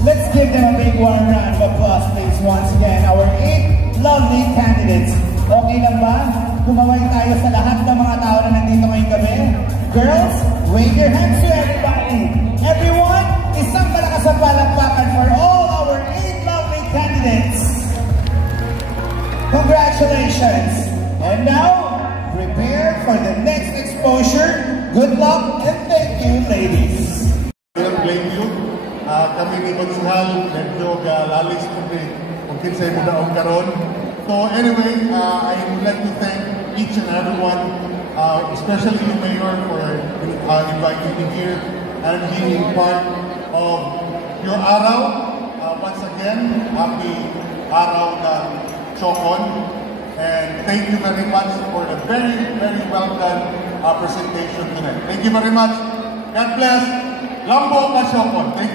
Let's give them a big warm round of applause, please, once again. Our 8 lovely candidates. Okay lang ba? Kumaway tayo sa lahat ng mga tao na nandito ngayong gabi. Girls, wave your hands to everybody. Everyone, isang malakas na palakpakan for all our 8 lovely candidates. Congratulations. And now, prepare for the next exposure. Good luck and thank you, ladies. I don't blame you. Kami ni Gonzal, medyo lalis kung kinsay mo daong karon. So anyway, I would like to thank each and everyone, especially you, Mayor, for inviting me here and being part of your araw. Once again, happy araw ng Chocon. And thank you very much for the very, very well done presentation tonight. Thank you very much. God bless. Lambo ka Chocon. Thank you.